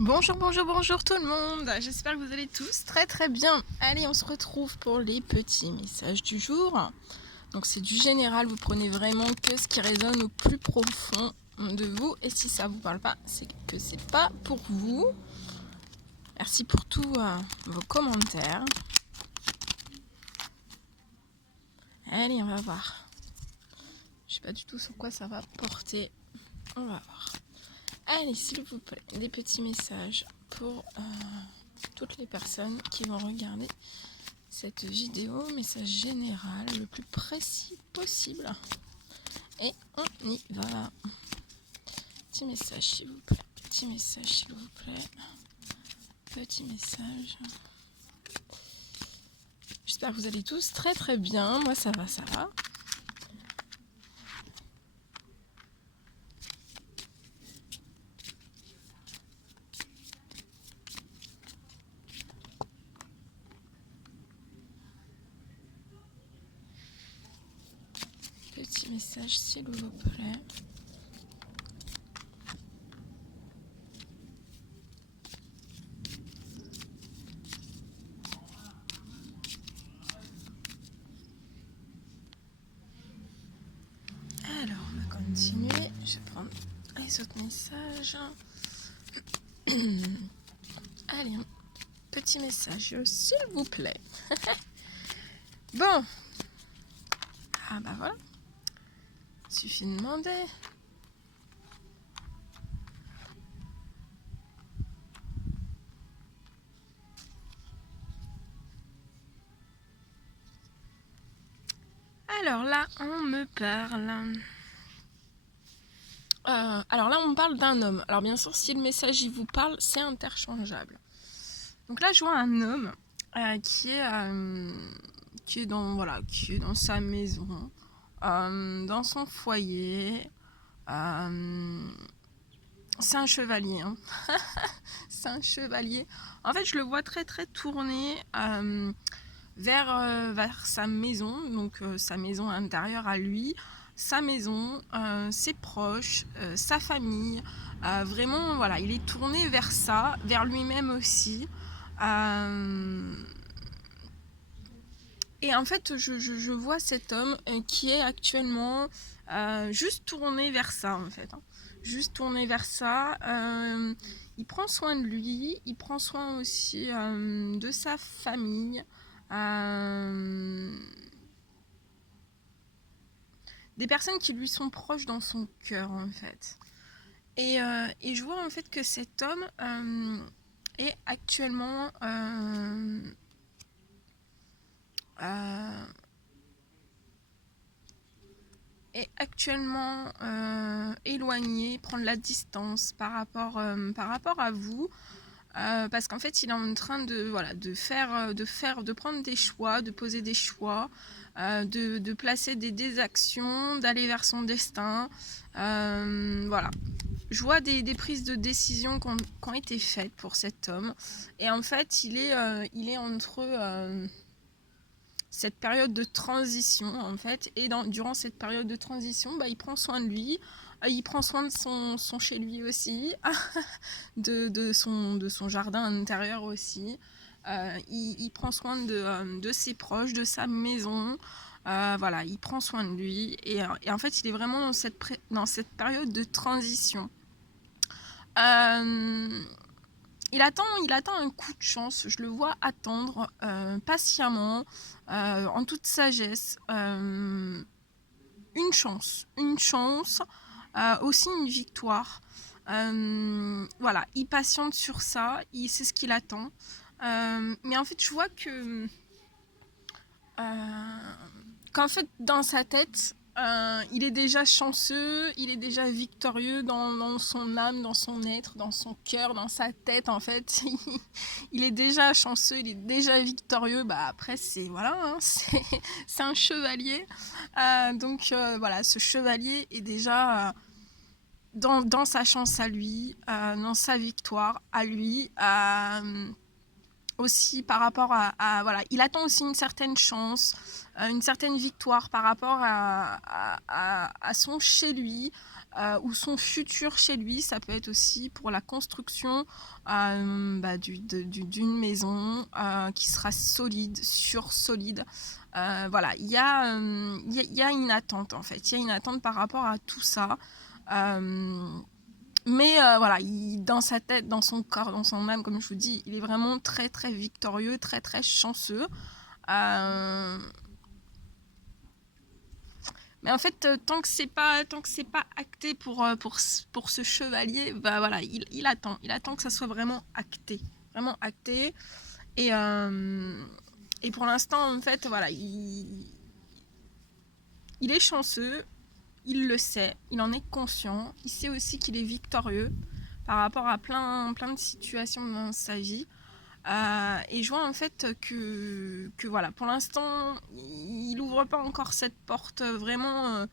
Bonjour, bonjour, bonjour tout le monde. J'espère que vous allez tous très très bien. Allez, on se retrouve pour les petits messages du jour. Donc c'est du général, vous prenez vraiment que ce qui résonne au plus profond de vous. Et si ça vous parle pas, c'est que c'est pas pour vous. Merci pour tous vos commentaires. Allez, on va voir. Je sais pas du tout sur quoi ça va porter. On va voir. Allez, s'il vous plaît, des petits messages pour toutes les personnes qui vont regarder cette vidéo, message général le plus précis possible. Et on y va. Petit message s'il vous plaît. Petit message s'il vous plaît. Petit message. J'espère que vous allez tous très très bien. Moi ça va, ça va. Petit message s'il vous plaît. Alors, on va continuer. Je vais prendre les autres messages. Allez, petit message s'il vous plaît. Bon. Ah bah voilà. Suffit de demander. Alors là, on me parle. Alors là, on me parle d'un homme. Alors bien sûr, si le message il vous parle, c'est interchangeable. Donc là, je vois un homme qui est dans sa maison, dans son foyer. C'est un chevalier. Hein. C'est un chevalier. En fait, je le vois très très tourné vers sa maison, donc sa maison intérieure à lui, sa maison, ses proches, sa famille. Vraiment, voilà, il est tourné vers ça, vers lui-même aussi. Et en fait, je vois cet homme qui est actuellement juste tourné vers ça, en fait. Hein. Juste tourné vers ça. Il prend soin de lui, il prend soin aussi de sa famille. Des personnes qui lui sont proches dans son cœur, en fait. Et je vois en fait que cet homme est actuellement éloigné, prendre la distance par rapport à vous. Parce qu'en fait, il est en train de prendre des choix, de poser des choix, de placer des actions, d'aller vers son destin. Voilà. Je vois des prises de décision qui ont été faites pour cet homme. Et en fait, il est entre cette période de transition, en fait. Et durant cette période de transition, il prend soin de lui. Il prend soin de son chez lui aussi, de son jardin intérieur aussi. Il prend soin de ses proches, de sa maison. Voilà, il prend soin de lui. Et en fait, il est vraiment dans cette période de transition. Il attend un coup de chance, je le vois attendre patiemment, en toute sagesse, une chance, aussi une victoire. Voilà, il patiente sur ça, c'est ce qu'il attend. Mais en fait, je vois qu'en fait, dans sa tête, il est déjà chanceux, il est déjà victorieux dans son âme, dans son être, dans son cœur, dans sa tête, en fait. Il est déjà chanceux, il est déjà victorieux. Après, voilà, hein, c'est un chevalier. Donc, voilà, ce chevalier est déjà dans sa chance à lui, dans sa victoire à lui. Aussi par rapport voilà, il attend aussi une certaine chance, une certaine victoire par rapport à son chez lui, ou son futur chez lui. Ça peut être aussi pour la construction d'une maison qui sera solide, sur solide. Voilà, il y a une attente en fait. Il y a une attente par rapport à tout ça. Mais voilà, dans sa tête, dans son corps, dans son âme, comme je vous dis, il est vraiment très très victorieux, très très chanceux. Mais en fait, tant que c'est pas acté pour ce chevalier, bah voilà, il attend que ça soit vraiment acté, Et pour l'instant, en fait, voilà, il est chanceux, il le sait, il en est conscient, il sait aussi qu'il est victorieux par rapport à plein de situations dans sa vie. Et je vois en fait que voilà, pour l'instant, il ouvre pas encore cette porte vraiment.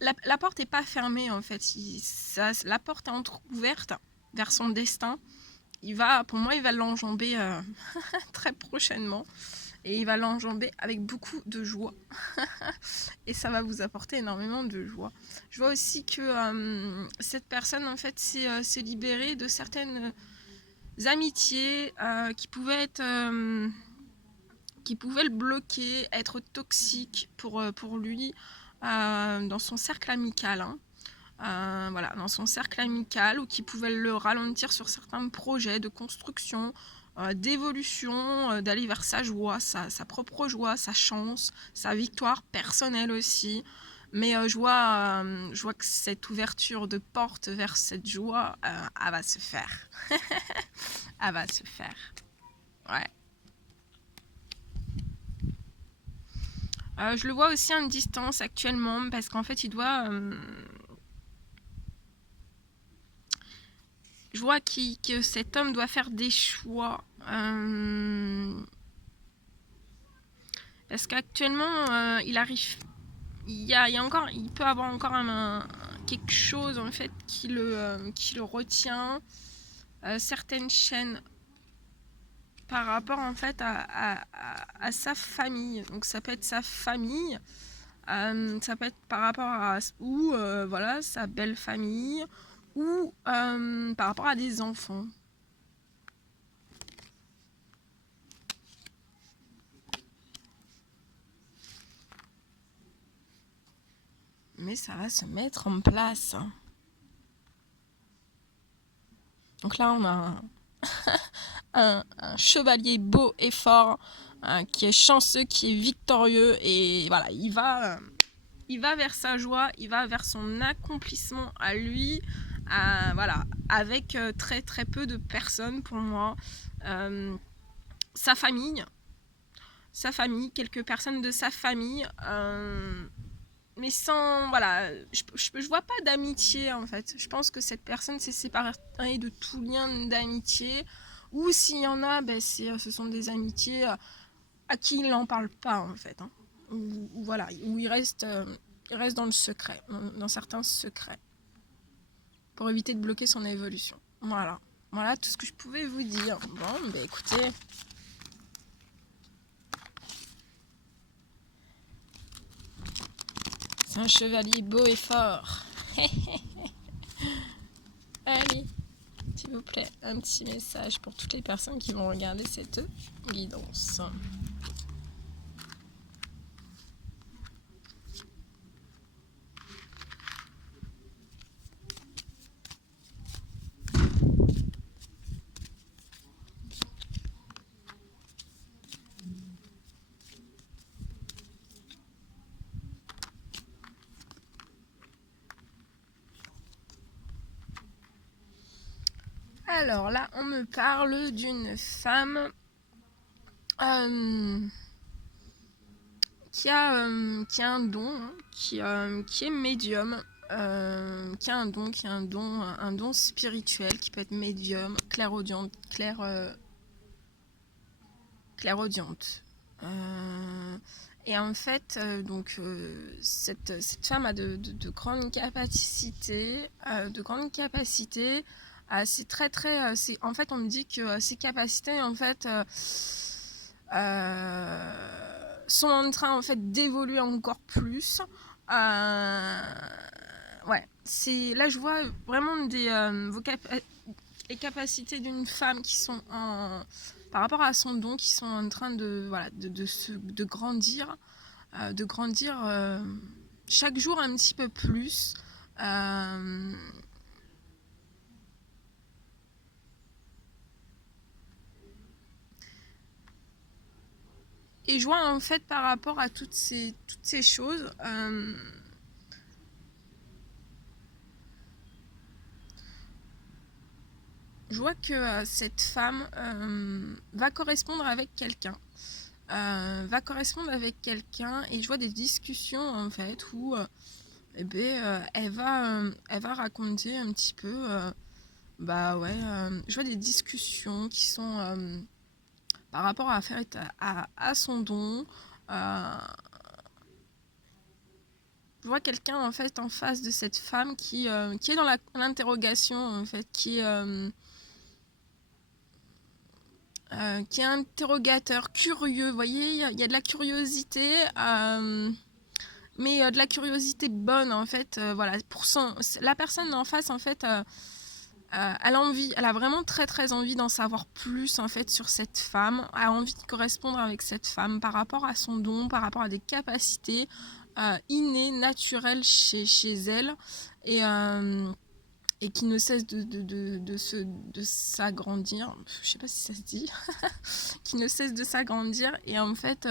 La porte n'est pas fermée en fait. La porte est entrouverte vers son destin. Pour moi, il va l'enjamber très prochainement. Et il va l'enjamber avec beaucoup de joie. Et ça va vous apporter énormément de joie. Je vois aussi que cette personne en fait s'est libérée de certaines amitiés qui pouvaient le bloquer, être toxiques pour lui dans son cercle amical. Voilà, dans son cercle amical, ou qui pouvaient le ralentir sur certains projets de construction, d'évolution, d'aller vers sa joie, sa propre joie, sa chance, sa victoire personnelle aussi. Mais je vois que cette ouverture de porte vers cette joie, elle va se faire. Elle va se faire. Ouais. Je le vois aussi à une distance actuellement, parce qu'en fait, il doit... je vois que cet homme doit faire des choix. Parce qu'actuellement, il arrive... il peut avoir encore quelque chose en fait qui le retient. Certaines chaînes par rapport en fait à sa famille. Donc ça peut être sa famille, ça peut être par rapport à voilà, sa belle famille, ou par rapport à des enfants. Mais ça va se mettre en place. Donc là, on a un chevalier beau et fort, qui est chanceux, qui est victorieux, et voilà, il va vers sa joie, il va vers son accomplissement à lui, voilà, avec très très peu de personnes pour moi. Sa famille, quelques personnes de sa famille, mais sans, voilà, je vois pas d'amitié en fait. Je pense que cette personne s'est séparée de tout lien d'amitié, ou s'il y en a, ce sont des amitiés à qui il n'en parle pas en fait, hein. Voilà, où il reste dans le secret, dans certains secrets, pour éviter de bloquer son évolution. Voilà tout ce que je pouvais vous dire. Bon, écoutez, c'est un chevalier beau et fort. Allez, s'il vous plaît, un petit message pour toutes les personnes qui vont regarder cette guidance. Alors là, on me parle d'une femme qui a un don, qui est médium, qui a un don spirituel, qui peut être médium, clairaudiente. Et en fait, cette femme a de grandes capacités, c'est très très, en fait, on me dit que ces capacités en fait sont en train en fait d'évoluer encore plus. Ouais, là je vois vraiment les capacités d'une femme qui sont par rapport à son don, qui sont en train de grandir, chaque jour un petit peu plus. Et je vois en fait par rapport à toutes ces choses, je vois que cette femme va correspondre avec quelqu'un. Et je vois des discussions en fait où elle va raconter un petit peu je vois des discussions qui sont par rapport à son don. Je vois quelqu'un en fait en face de cette femme qui est dans l'interrogation en fait, qui est interrogateur, curieux. Vous voyez, il y a de la curiosité, mais de la curiosité bonne en fait. Voilà, la personne en face en fait. Elle a vraiment très très envie d'en savoir plus en fait sur cette femme, elle a envie de correspondre avec cette femme par rapport à son don, par rapport à des capacités innées, naturelles chez elle, et qui ne cesse de s'agrandir, je sais pas si ça se dit, qui ne cesse de s'agrandir. Et en fait,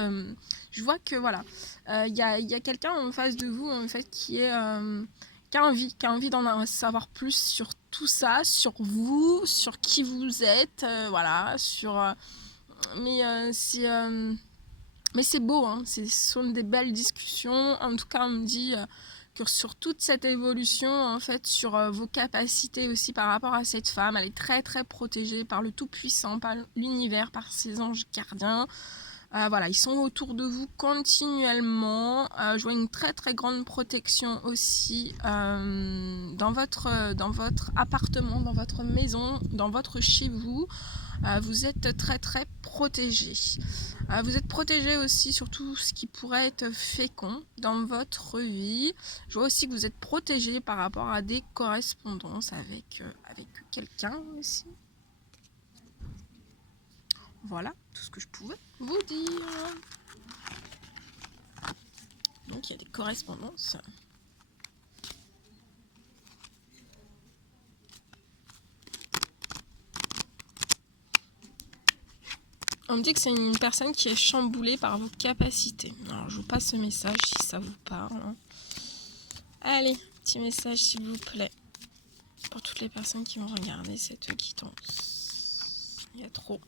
je vois que voilà, y a quelqu'un en face de vous en fait qui a envie d'en savoir plus sur tout ça, sur vous, sur qui vous êtes, voilà, mais c'est beau, hein, ce sont des belles discussions. En tout cas, on me dit que sur toute cette évolution, en fait, sur vos capacités aussi par rapport à cette femme, elle est très très protégée par le Tout-Puissant, par l'univers, par ses anges gardiens. Voilà, ils sont autour de vous continuellement. Je vois une très très grande protection aussi dans votre appartement, dans votre maison, dans votre chez vous. Vous êtes très très protégé. Vous êtes protégé aussi sur tout ce qui pourrait être fécond dans votre vie. Je vois aussi que vous êtes protégé par rapport à des correspondances avec quelqu'un aussi. Voilà tout ce que je pouvais vous dire. Donc il y a des correspondances. On me dit que c'est une personne qui est chamboulée par vos capacités. Alors je vous passe ce message si ça vous parle. Allez, petit message s'il vous plaît. Pour toutes les personnes qui vont regarder cette quittance. Il y a trop.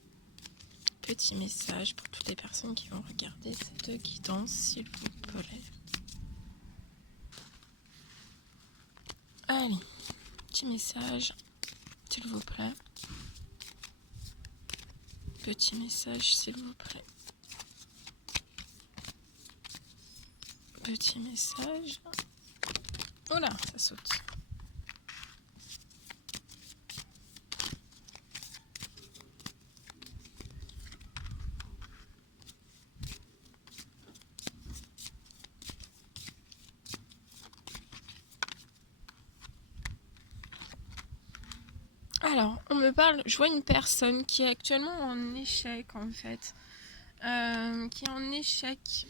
Petit message pour toutes les personnes qui vont regarder cette quittance, s'il vous plaît. Allez, petit message, s'il vous plaît. Petit message, s'il vous plaît. Petit message. Oh là, ça saute. Alors, on me parle, je vois une personne qui est actuellement en échec en fait. Qui est en échec.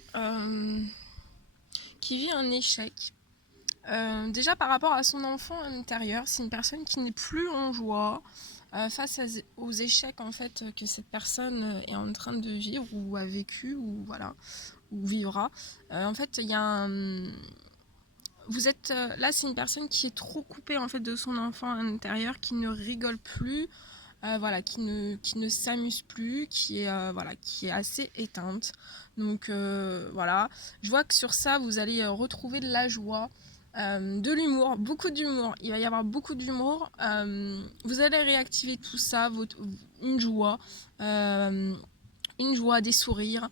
Qui vit un échec. Déjà par rapport à son enfant intérieur, c'est une personne qui n'est plus en joie face aux échecs en fait que cette personne est en train de vivre ou a vécu ou voilà ou vivra. En fait, il y a vous êtes là, c'est une personne qui est trop coupée en fait de son enfant intérieur, qui ne rigole plus, voilà, qui ne s'amuse plus, qui est assez éteinte. Donc voilà, je vois que sur ça vous allez retrouver de la joie. De l'humour, beaucoup d'humour, il va y avoir beaucoup d'humour, vous allez réactiver tout ça, une joie, des sourires,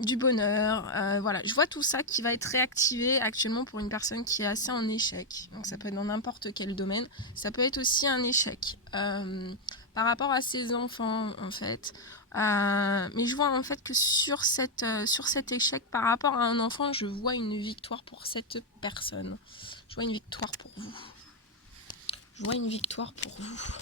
du bonheur, voilà, je vois tout ça qui va être réactivé actuellement pour une personne qui est assez en échec. Donc ça peut être dans n'importe quel domaine, ça peut être aussi un échec par rapport à ses enfants en fait. Mais je vois en fait que sur cet échec par rapport à un enfant, je vois une victoire pour cette personne. Je vois une victoire pour vous. Je vois une victoire pour vous.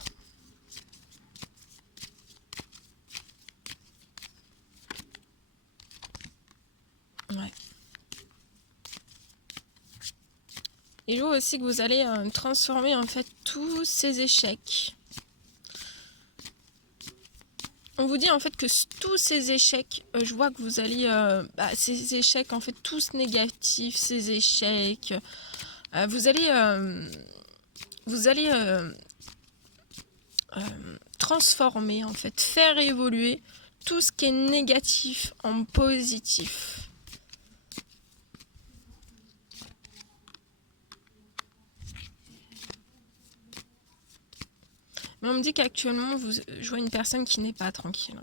Ouais. Et je vois aussi que vous allez transformer en fait tous ces échecs. On vous dit en fait que tous ces échecs, je vois que vous allez, ces échecs en fait tous négatifs, ces échecs, vous allez transformer en fait, faire évoluer tout ce qui est négatif en positif. Mais on me dit qu'actuellement, je vois une personne qui n'est pas tranquille,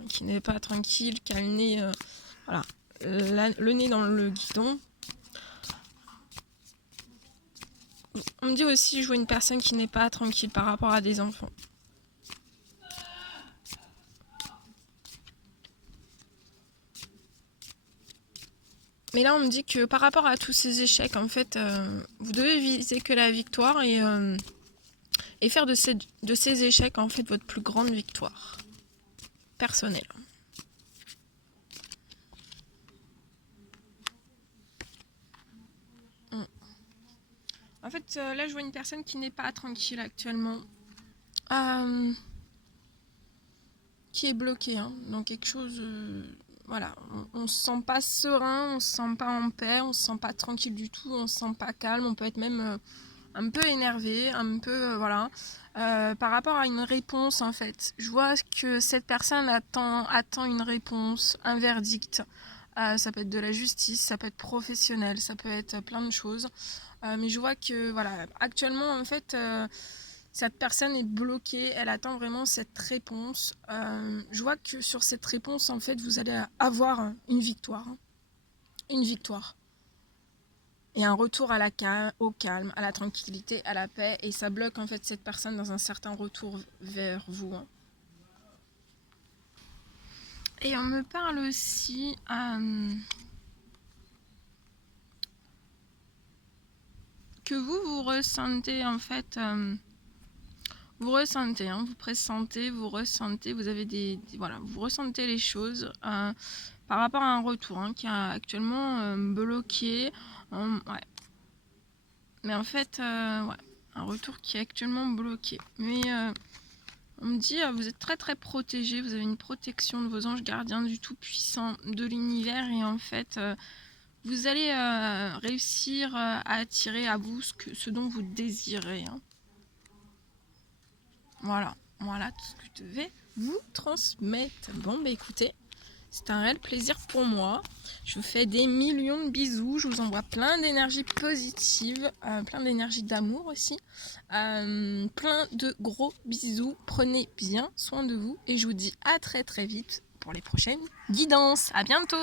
qui a le nez, voilà, le nez dans le guidon. On me dit aussi, je vois une personne qui n'est pas tranquille par rapport à des enfants. Mais là, on me dit que par rapport à tous ces échecs, en fait, vous devez viser que la victoire et faire de ces échecs, en fait, votre plus grande victoire personnelle. En fait, là, je vois une personne qui n'est pas tranquille actuellement. Qui est bloquée dans quelque chose... voilà, on se sent pas serein, on se sent pas en paix, on se sent pas tranquille du tout, on se sent pas calme, on peut être même un peu énervé, un peu... voilà. Par rapport à une réponse, en fait, je vois que cette personne attend une réponse, un verdict. Ça peut être de la justice, ça peut être professionnel, ça peut être plein de choses. Mais je vois que, voilà, actuellement, en fait, cette personne est bloquée, elle attend vraiment cette réponse. Je vois que sur cette réponse, en fait, vous allez avoir une victoire. Une victoire. Et un retour au calme, à la tranquillité, à la paix. Et ça bloque, en fait, cette personne dans un certain retour vers vous. Et on me parle aussi... que vous ressentez, en fait... vous ressentez, vous pressentez, vous ressentez, vous avez voilà, vous ressentez les choses par rapport à un retour qui est actuellement bloqué. Ouais. Mais en fait, ouais, un retour qui est actuellement bloqué. Mais on me dit, vous êtes très très protégé, vous avez une protection de vos anges gardiens du Tout-Puissant, de l'univers, et en fait, vous allez réussir à attirer à vous ce dont vous désirez. Voilà tout ce que je devais vous transmettre. Bon, bah écoutez, c'est un réel plaisir pour moi. Je vous fais des millions de bisous. Je vous envoie plein d'énergie positive, plein d'énergie d'amour aussi. Plein de gros bisous. Prenez bien soin de vous et je vous dis à très très vite pour les prochaines guidances. À bientôt!